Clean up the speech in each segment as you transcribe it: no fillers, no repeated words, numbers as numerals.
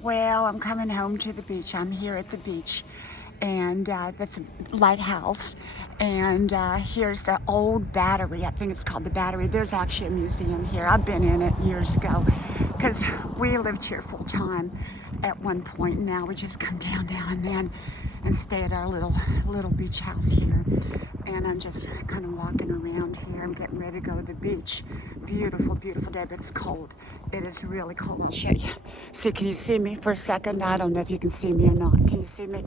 Well, I'm coming home to the beach. I'm here at the beach, and that's a lighthouse. And here's the old battery. I think it's called the Battery. There's actually a museum here. I've been in it years ago because we lived here full time at one point. Now we just come down now and then and stay at our little beach house here. And I'm just kind of walking around here. I'm getting ready to go to the beach. Beautiful, beautiful day, but it's cold. It is really cold. I'll show you. See, can you see me for a second? I don't know if you can see me or not. Can you see me?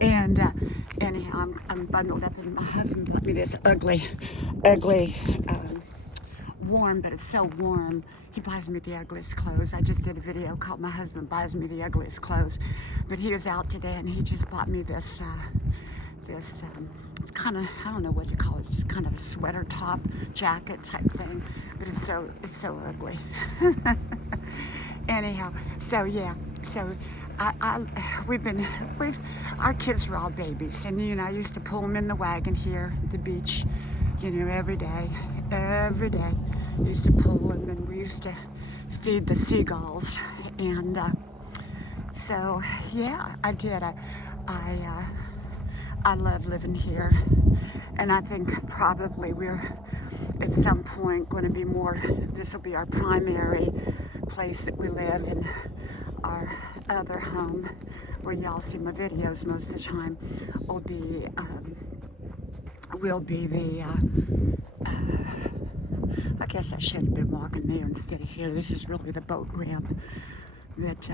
And anyhow, I'm bundled up, and my husband bought me this ugly, warm, but it's so warm. He buys me the ugliest clothes. I just did a video called "My Husband Buys Me the Ugliest Clothes," but he was out today and he just bought me this it's kind of, I don't know what you call it. It's just kind of a sweater top jacket type thing, but it's so ugly. Anyhow, so yeah, so our kids were all babies, and I used to pull them in the wagon here at the beach, every day. Used to pull them, and we used to feed the seagulls, and so yeah, I did. I love living here, and I think probably we're at some point going to be more. This will be our primary place that we live, and our other home, where y'all see my videos most of the time, will be the. I guess I should have been walking there instead of here. This is really the boat ramp that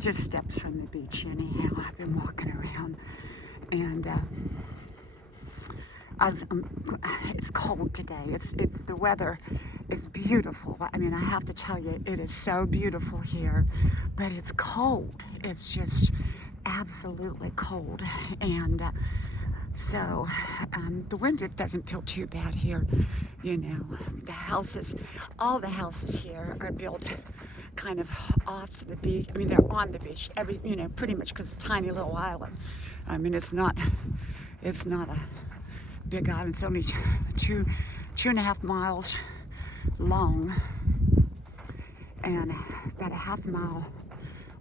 just steps from the beach. Anyhow, I've been walking around, and it's cold today. It's the weather is beautiful. I mean, I have to tell you, it is so beautiful here, but it's cold. It's just absolutely cold, and so the winter doesn't feel too bad here. All the houses here are built kind of off the beach. I mean, they're on the beach, pretty much, because it's a tiny little island. I mean, it's not a big island. It's only two and a half miles long and about a half mile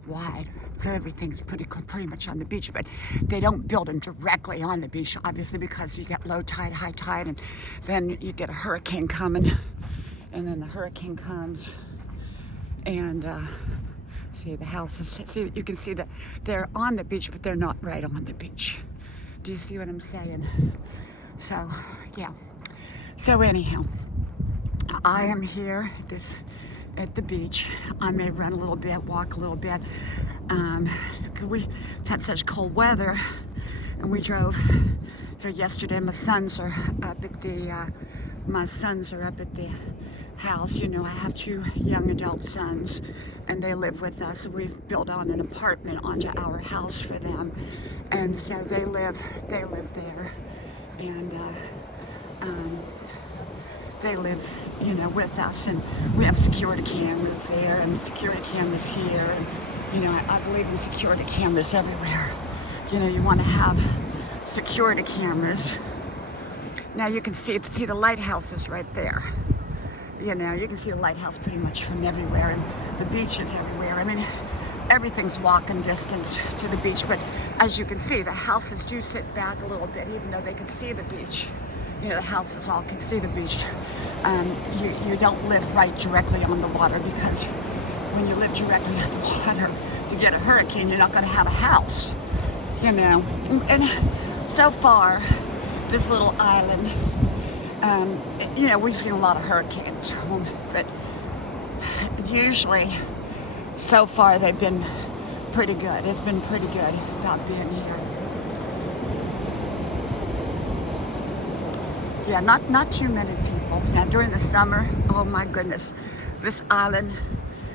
wide, so everything's pretty much on the beach. But they don't build them directly on the beach, obviously, because you get low tide, high tide, and then you get a hurricane coming, and then the hurricane comes, and see the houses. See, you can see that they're on the beach, but they're not right on the beach. Do you see what I'm saying? So yeah. So anyhow, I am here at the beach. I may run a little bit, walk a little bit. We've had such cold weather, and we drove here yesterday. My sons are up at the house. I have two young adult sons, and they live with us. We've built on an apartment onto our house for them, and so they live there, and they live, with us, and we have security cameras there and security cameras here, and I believe in security cameras everywhere. You want to have security cameras. Now you can see the lighthouse is right there. You can see the lighthouse pretty much from everywhere, and the beach is everywhere. I mean, everything's walking distance to the beach, but as you can see, the houses do sit back a little bit, even though they can see the beach. The houses all can see the beach. You don't live right directly on the water, because when you live directly on the water, to get a hurricane, you're not going to have a house. And so far, this little island, we've seen a lot of hurricanes, but usually, so far, they've been pretty good. It's been pretty good about being here. Yeah, not too many people. Now during the summer, oh my goodness, this island,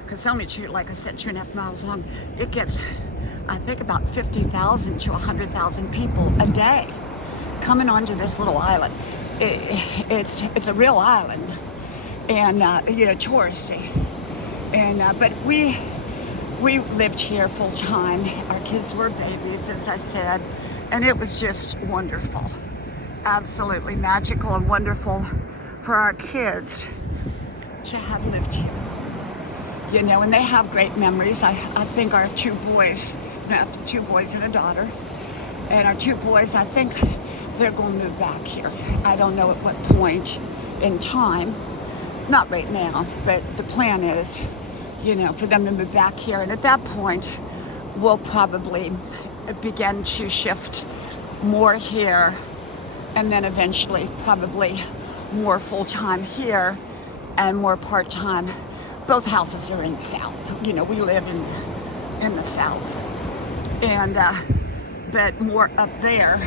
because it's only like I said, 2.5 miles long, it gets, I think, about 50,000 to 100,000 people a day coming onto this little island. It's a real island, and touristy. And but we lived here full time. Our kids were babies, as I said, and it was just wonderful. Absolutely magical and wonderful for our kids to have lived here. you know, and they have great memories. I think our two boys, you know, I have two boys and a daughter, and our two boys, I think they're going to move back here. I don't know at what point in time, not right now, but the plan is, you know, for them to move back here. And at that point, we'll probably begin to shift more here, and then eventually probably more full-time here and more part-time. Both houses are in the South. You know, we live in the South. And, but more up there,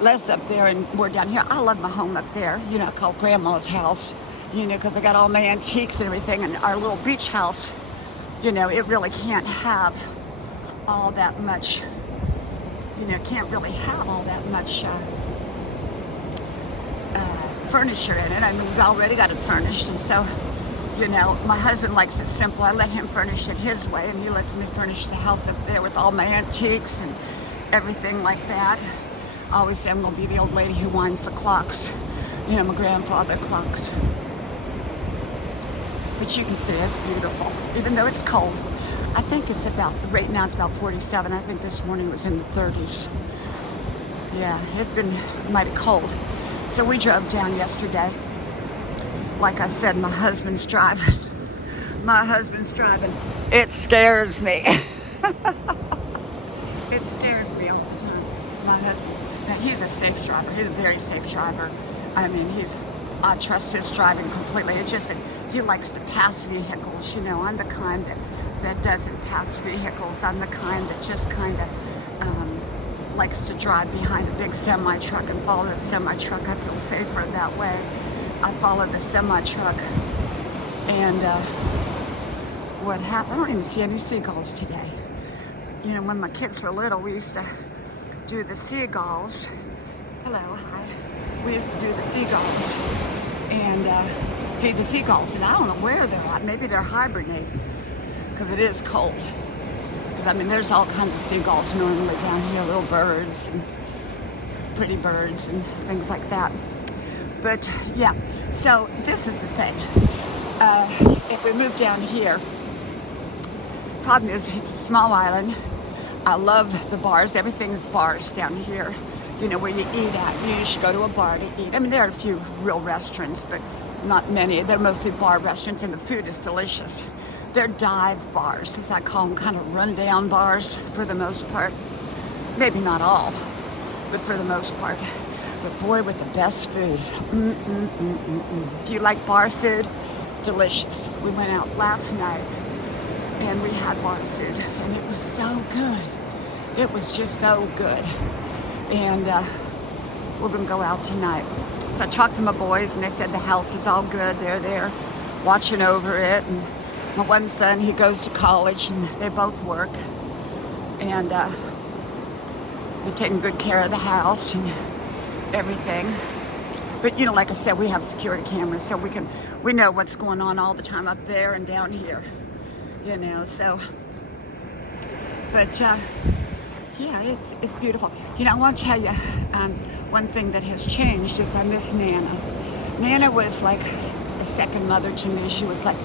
less up there and more down here. I love my home up there, you know, called Grandma's house, you know, because I got all my antiques and everything. And our little beach house, you know, it really can't have all that much, you know, can't really have all that much furniture in it. I mean, we've already got it furnished, and so, you know, my husband likes it simple. I let him furnish it his way, and he lets me furnish the house up there with all my antiques and everything like that. I always say I'm going to be the old lady who winds the clocks, you know, my grandfather clocks. But you can see it's beautiful, even though it's cold. I think it's about, right now it's about 47. I think this morning it was in the 30s. Yeah, it's been mighty cold. So we drove down yesterday. Like I said, my husband's driving. My husband's driving. It scares me. It scares me all the time. My husband, now he's a safe driver. He's a very safe driver. I mean, I trust his driving completely. It's just that he likes to pass vehicles. You know, I'm the kind that doesn't pass vehicles. I'm the kind that just kind of likes to drive behind a big semi truck and follow the semi truck. I feel safer that way. I follow the semi truck. And what happened? I don't even see any seagulls today. You know, when my kids were little, we used to do the seagulls. Hello, hi. We used to do the seagulls and feed the seagulls. And I don't know where they're at. Maybe they're hibernating because it is cold. I mean, there's all kinds of seagulls normally down here, little birds and pretty birds and things like that. But yeah, so this is the thing. If we move down here, problem is it's a small island. I love the bars. Everything's bars down here. You know, where you eat at. You should go to a bar to eat. I mean, there are a few real restaurants, but not many. They're mostly bar restaurants, and the food is delicious. They're dive bars, as I call them, kind of rundown bars for the most part. Maybe not all, but for the most part. But boy, with the best food. If you like bar food, delicious. We went out last night and we had bar food, and it was so good. It was just so good. And we're gonna go out tonight. So I talked to my boys, and they said the house is all good. They're there watching over it. And my one son, he goes to college, and they both work, and they're taking good care of the house and everything. But you know, like I said, we have security cameras, so we know what's going on all the time up there and down here, you know. So, but yeah, it's beautiful. You know, I want to tell you one thing that has changed is I miss Nana. Nana was like a second mother to me. She was like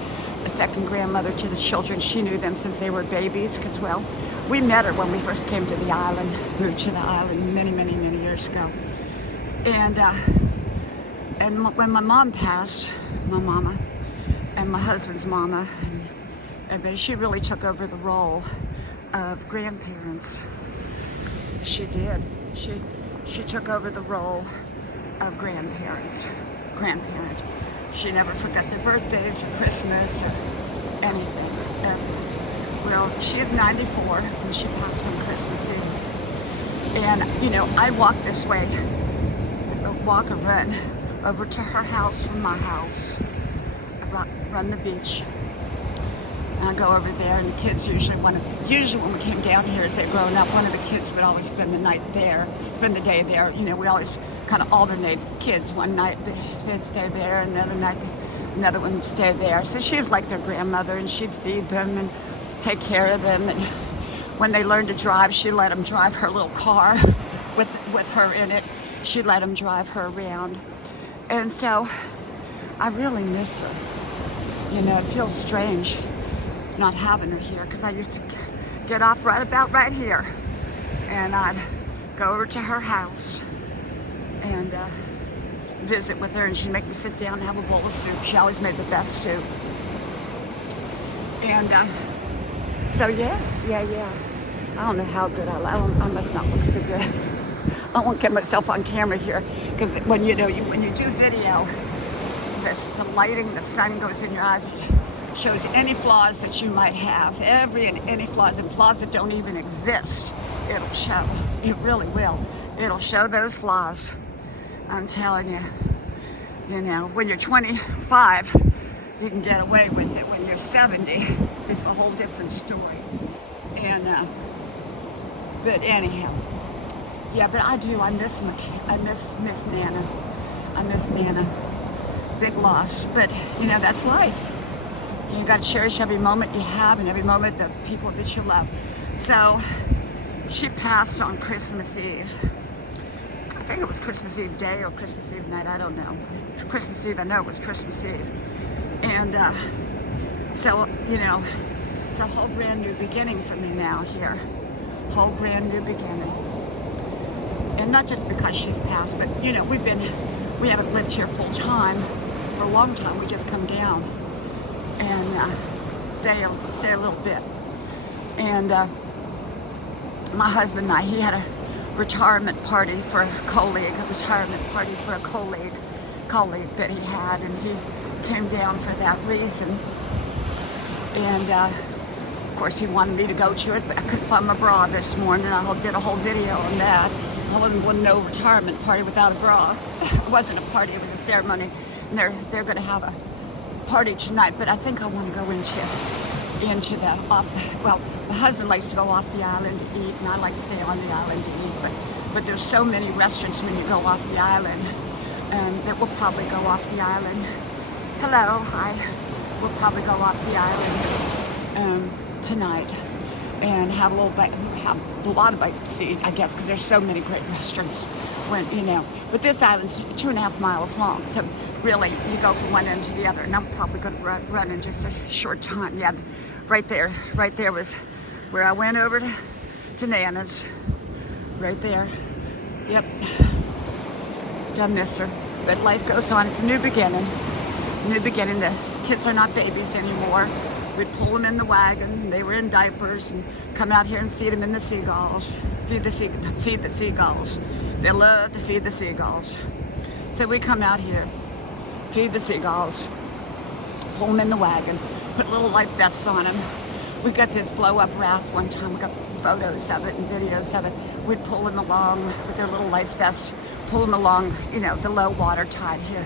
a second grandmother to the children. She knew them since they were babies, because, well, we met her when we first came to the island, moved to the island many, many, many years ago. And when my mom passed, my mama, and my husband's mama, and she really took over the role of grandparents. She did. She took over the role of grandparent. She never forgot their birthdays or Christmas or anything. Well, she's 94 and she passed on Christmas Eve. And, you know, I walk this way, walk or run over to her house from my house. I run the beach. And I go over there, and the kids usually when we came down here as they're growing up, one of the kids would always spend the night there, spend the day there. You know, we always kind of alternate kids. One night they'd stay there, another night another one would stay there. So she was like their grandmother, and she'd feed them and take care of them. And when they learned to drive, she let them drive her little car with her in it. She let them drive her around. And so I really miss her. You know, it feels strange not having her here, because I used to get off right here, and I'd go over to her house and visit with her, and she'd make me sit down and have a bowl of soup. She always made the best soup. And so yeah. I don't know how good I must not look so good. I won't get myself on camera here, because when you do video, the lighting, the sun goes in your eyes. It shows any flaws that you might have, any flaws, and flaws that don't even exist. It'll show. It really will. It'll show those flaws. I'm telling you. You know, when you're 25, you can get away with it. When you're 70, it's a whole different story. And but anyhow, yeah. But I miss Miss Nana. I miss Nana. Big loss. But you know, that's life. You got to cherish every moment you have and every moment of people that you love. So she passed on Christmas Eve. I think it was Christmas Eve day or Christmas Eve night. I don't know. Christmas Eve. I know it was Christmas Eve. And so, you know, it's a whole brand new beginning for me now here. Whole brand new beginning. And not just because she's passed, but you know, we haven't lived here full time for a long time. We just come down and stay a little bit. And my husband and I, he had a retirement party for a colleague that he had, and he came down for that reason. And of course he wanted me to go to it, but I couldn't find my bra this morning. I did a whole video on that. I wasn't going to no retirement party without a bra. It wasn't a party, it was a ceremony. And they're going to have a party tonight, but I think I want to go into the well, my husband likes to go off the island to eat, and I like to stay on the island to eat, but there's so many restaurants when you go off the island that we'll probably go off the island. Hello, hi. We'll probably go off the island tonight and have a lot of bite to see, I guess, because there's so many great restaurants. But this island's 2.5 miles long, so really you go from one end to the other, and I'm probably going to run in just a short time. Yeah, right there was where I went over to Nana's. Right there. Yep. So I miss her. But life goes on. It's a new beginning. The kids are not babies anymore. We'd pull them in the wagon. They were in diapers, and come out here and feed them in the seagulls. Feed the seagulls. They love to feed the seagulls. So we come out here, feed the seagulls, pull them in the wagon, put little life vests on them. We got this blow-up raft one time. We got photos of it and videos of it. We'd pull them along with their little life vests, pull them along, you know, the low water tide here.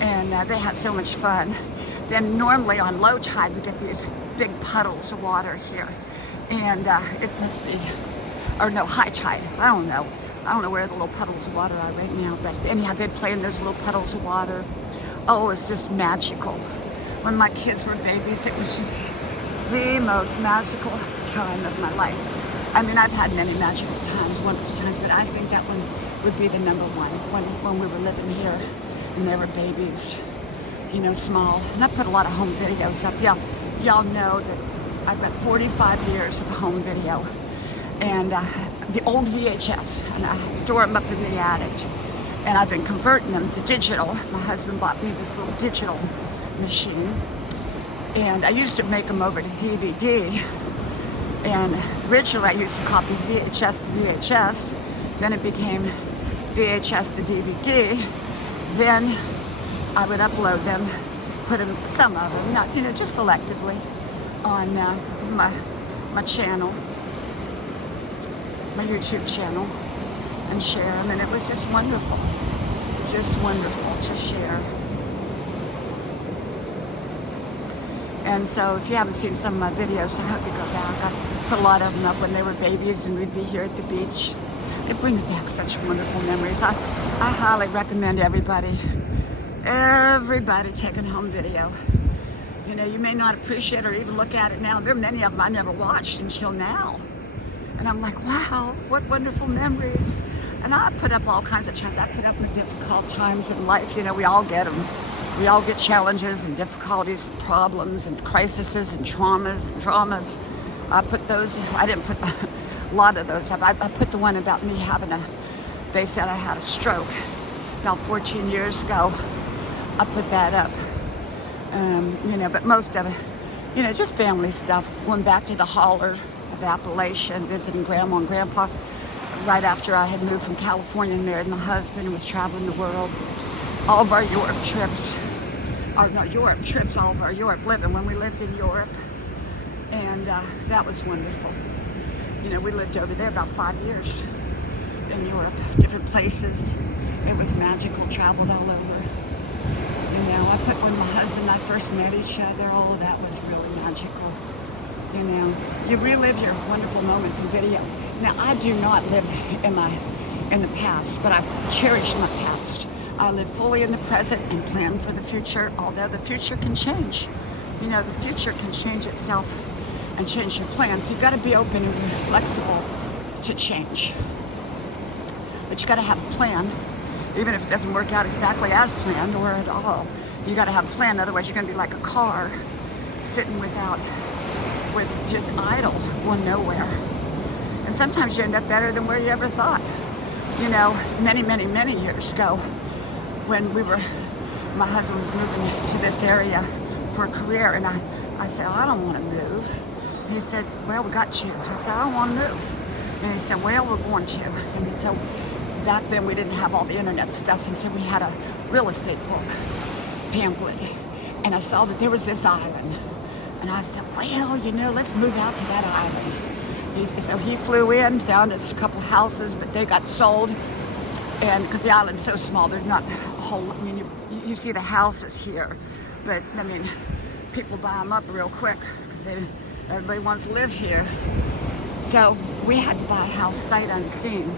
And they had so much fun. Then normally on low tide, we get these big puddles of water here. And it must be, or no, high tide, I don't know. I don't know where the little puddles of water are right now, but anyhow, they'd play in those little puddles of water. Oh, it's just magical. When my kids were babies, it was just the most magical time of my life. I mean, I've had many magical times, wonderful times, but I think that one would be the number one, when we were living here and they were babies, you know, small. And I put a lot of home videos up. Y'all know that I've got 45 years of home video. And the old VHS, and I store them up in the attic. And I've been converting them to digital. My husband bought me this little digital machine. And I used to make them over to DVD. And originally I used to copy VHS to VHS. Then it became VHS to DVD. Then I would upload them, put them, some of them, not, you know, just selectively on my channel, my YouTube channel, and share them. And it was just wonderful to share. And so if you haven't seen some of my videos, I hope you go back. I put a lot of them up when they were babies and we'd be here at the beach. It brings back such wonderful memories. I highly recommend everybody taking home video. You know, you may not appreciate or even look at it now. There are many of them I never watched until now. And I'm like, wow, what wonderful memories. And I put up all kinds of times. I put up with difficult times in life. You know, we all get them. We all get challenges and difficulties and problems and crises and traumas and dramas. I didn't put a lot of those up. I put the one about me they said I had a stroke about 14 years ago. I put that up. But most of it, just family stuff. Going back to the holler of Appalachia and visiting Grandma and Grandpa right after I had moved from California and married my husband and was traveling the world. All of our Europe trips, all of our Europe living when we lived in Europe. And that was wonderful. We lived over there about 5 years in Europe, different places. It was magical, traveled all over. I put when my husband and I first met each other, all of that was really magical. You relive your wonderful moments in video. Now, I do not live in the past, but I cherish my past. I live fully in the present and plan for the future, although the future can change. The future can change itself and change your plans. You've got to be open and flexible to change. But you got to have a plan, even if it doesn't work out exactly as planned or at all. You got to have a plan, otherwise you're going to be like a car sitting with just idle, going nowhere. And sometimes you end up better than where you ever thought. Many, many, many years ago, when my husband was moving to this area for a career, and I said, I don't want to move. He said, well, we got you. I said, I don't want to move. And he said, well, we're going to. And so back then we didn't have all the internet stuff, and so we had a real estate book pamphlet, and I saw that there was this island, and I said, well, let's move out to that island. So he flew in, found us a couple houses, but they got sold, and because the island's so small, there's not a whole, you see the houses here, but people buy them up real quick because everybody wants to live here. So we had to buy a house sight unseen.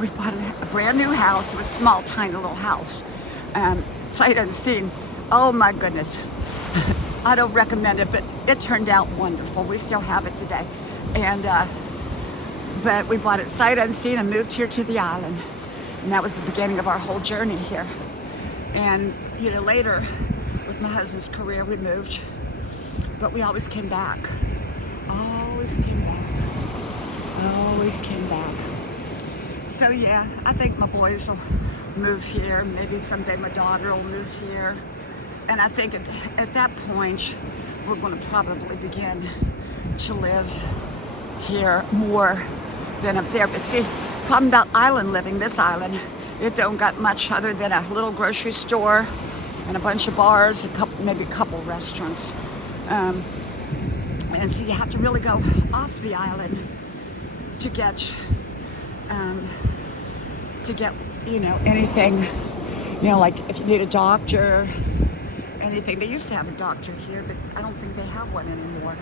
We bought a brand new house. It was a small, tiny little house. Sight unseen. Oh my goodness. I don't recommend it, but it turned out wonderful. We still have it today. And but we bought it sight unseen and moved here to the island. And that was the beginning of our whole journey here. And later, with my husband's career, we moved. But we always came back. Always came back. Always came back. So yeah, I think my boys will move here. Maybe someday my daughter will move here. And I think at that point, we're going to probably begin to live here more than up there. But see, problem about island living, this island, it don't got much other than a little grocery store and a bunch of bars, maybe a couple restaurants. And so you have to really go off the island to get anything, like if you need a doctor, anything. They used to have a doctor here, but I don't think they have one anymore.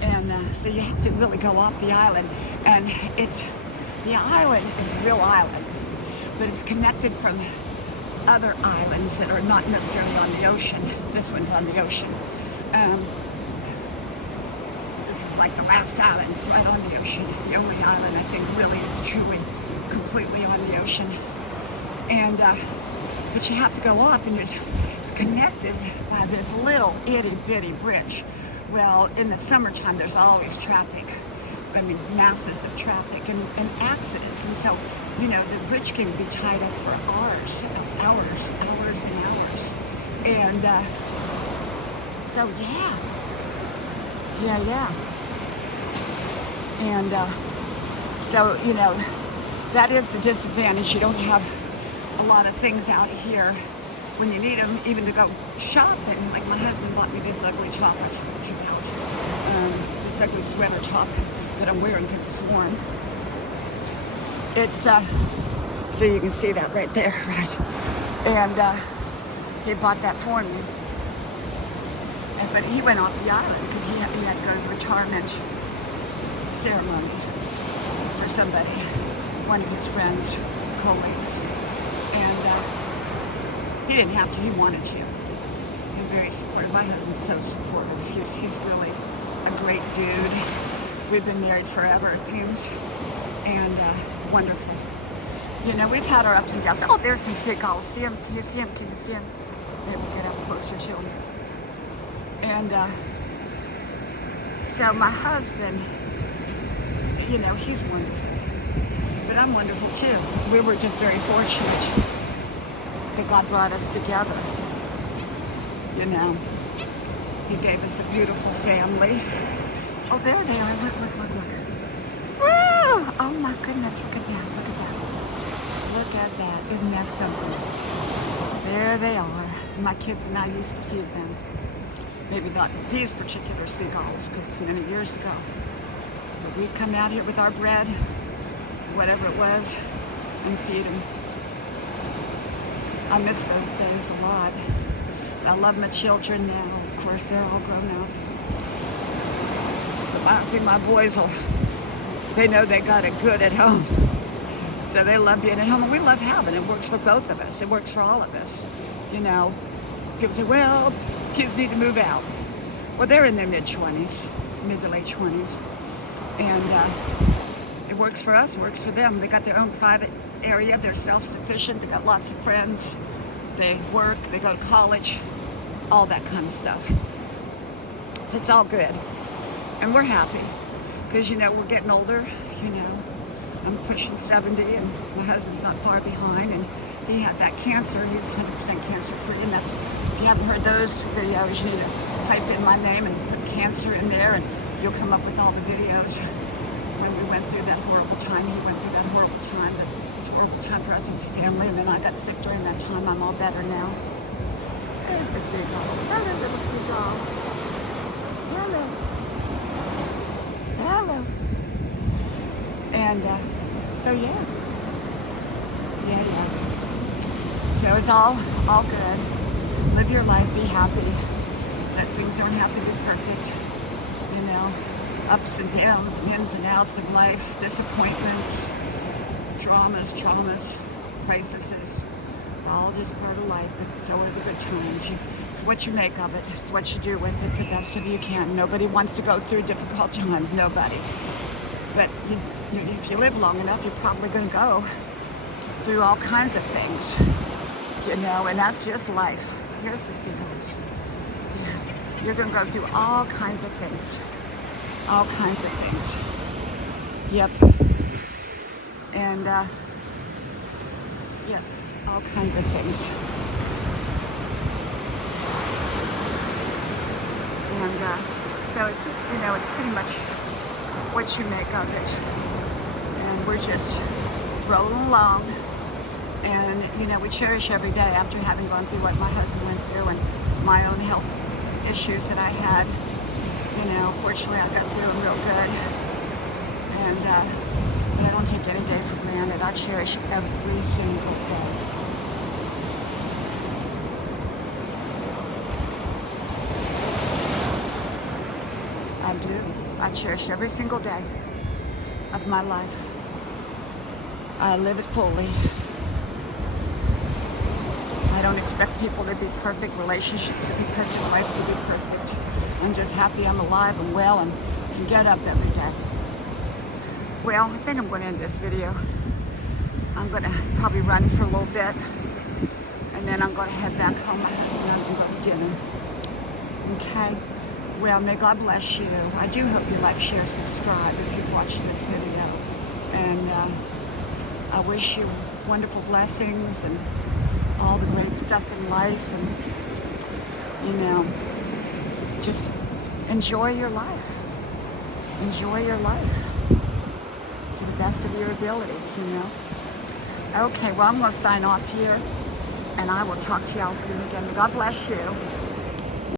And so you have to really go off the island. And the island is a real island, but it's connected from other islands that are not necessarily on the ocean. This one's on the ocean. This is like the last island. It's right on the ocean. The only island I think really is truly completely on the ocean. And but you have to go off, and it's connected by this little itty bitty bridge. Well, in the summertime, there's always traffic. Masses of traffic and accidents. And so, the bridge can be tied up for hours and hours. And so, yeah. And so, that is the disadvantage. You don't have a lot of things out here when you need them, even to go shopping. Like my husband bought me this ugly top I told you about. This ugly sweater top that I'm wearing because it's warm. It's, so you can see that right there, right? And he bought that for me. But he went off the island because he had to go to the retirement ceremony for somebody, one of his friends, colleagues. And he didn't have to, he wanted to. He's very supportive. My husband's so supportive. He's really a great dude. We've been married forever, it seems. And wonderful. We've had our ups and downs. Oh, there's some seagulls. See him? Can you see him? Can you see him? Maybe we'll get up closer to him. And so my husband, you know, he's wonderful. But I'm wonderful too. We were just very fortunate that God brought us together. You know, He gave us a beautiful family. Oh, there they are. Look, look, look, look. Woo! Oh my goodness, look at that, look at that. Look at that. Isn't that something? There they are. My kids and I used to feed them. Maybe not these particular seagulls, because many years ago. But we'd come out here with our bread, whatever it was, and feed them. I miss those days a lot. I love my children now. Of course, they're all grown up. But I think my boys will, they know they got it good at home. So they love being at home, and we love having it. It works for both of us. It works for all of us. You know, people say, well, kids need to move out. Well, they're in their mid-20s, mid to late 20s. And it works for us, it works for them. They got their own private area. They're self-sufficient. They got lots of friends. They work, they go to college, all that kind of stuff. So it's all good. And we're happy because, you know, we're getting older, you know. I'm pushing 70 and my husband's not far behind, and he had that cancer. He's 100% cancer free, and that's, if you haven't heard those videos, you need to type in my name and put cancer in there, and you'll come up with all the videos. When we went through that horrible time, he went through that horrible time, but it was a horrible time for us as a family, and then I got sick during that time. I'm all better now. There's the seagull. Hello, little seagull. Hello. Hello. And so yeah. So it's all good. Live your life, be happy. That things don't have to be perfect. You know, ups and downs and ins and outs of life, disappointments, traumas, crises. It's all just part of life, but so are the good times. It's what you make of it. It's what you do with it the best of you can. Nobody wants to go through difficult times, nobody. But if you live long enough, you're probably going to go through all kinds of things, you know, and that's just life. Here's the seagulls. Yeah. You're going to go through all kinds of things. All kinds of things. Yep. And, yeah, all kinds of things. And, so it's just, you know, it's pretty much what you make of it. And we're just rolling along. And, you know, we cherish every day after having gone through what my husband went through and my own health issues that I had. You know, fortunately I got through them real good. And, but I don't take any day for granted. I cherish every single day. I do. I cherish every single day of my life. I live it fully. I don't expect people to be perfect, relationships to be perfect, life to be perfect. I'm just happy I'm alive and well and can get up every day. Well, I think I'm going to end this video. I'm going to probably run for a little bit, and then I'm going to head back home. My husband and I can go to dinner. Okay? Well, may God bless you. I do hope you like, share, subscribe if you've watched this video. And I wish you wonderful blessings and all the great stuff in life. And, you know, just enjoy your life. Enjoy your life to the best of your ability, you know. Okay, well, I'm going to sign off here, and I will talk to y'all soon again. God bless you.